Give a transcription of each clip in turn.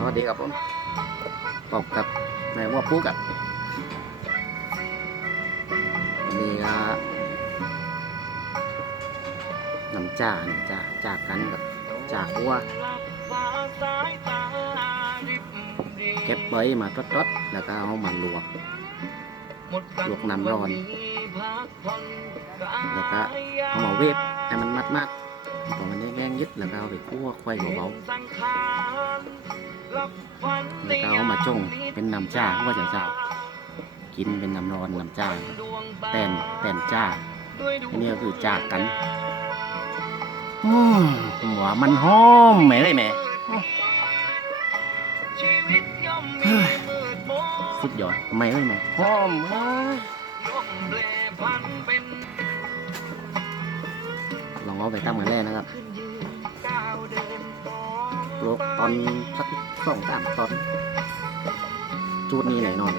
สวัสดีครับผมตบกับนายว่าปุ๊กอะวันนี้ก็น้ำจ่าน้ำจ่าจากกันกับจากวัวเก็บไว้มาทดๆแล้วก็เอามาลวกลวกน้ำร้อน แล้วก็เอามาเวฟให้มันมัดๆพอมันแห้งๆยึดแล้วก็เอาไปคั่วควายเบาๆ แล้วก็เอามาจงเป็นน้ำจ้าว่าจะเจ้ากินเป็นน้ำร้อนน้ำจ้าแตนแตนจ้าอันนี้ก็คือจากกันอืมหัวมันหอมแม่เลยแม่เฮ้ยสุดยอดไม่เลยแม่หอมเอ้ยลองเอาไปตั้งกันแรกนะครับ ตอนสักสองสามตอนจูดนี้ไหนนอน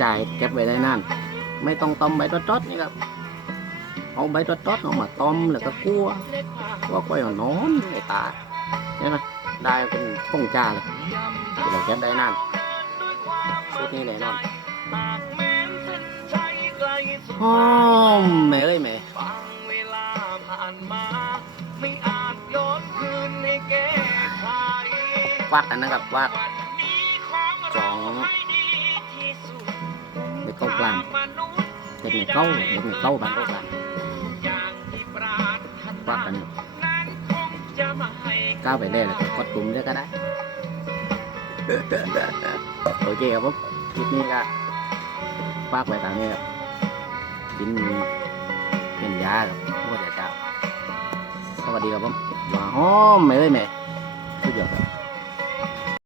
จ่ายเก็บไว้ได้นานไม่ต้องต้มใบตอดๆนี่ครับเอาใบตอดๆเอามาต้มแล้วก็คั่วคั่วกล้วยนอนไอ้ตาเนี่ยนะได้เป็นฟงจ้าเลยเดี๋ยวเราเก็บได้นานชุดนี้แน่นอนหอมแม่เอ้ยแม่ วักกันนะครับวักสองเด็กเข้ากลางเด็กเด็กเข้าเด็กเด็กเข้าบ้านเข้ากลางวักกันก้าวไปได้แล้วก็กดปุ่มด้วยก็ได้โอเคครับผมคลิปนี้ก็ฝากไว้ตามนี้ครับกินเป็นยาครับพวกเจ้าสวัสดีครับผมว่าหอมไหมเอ้ยแม่สุดยอดครับ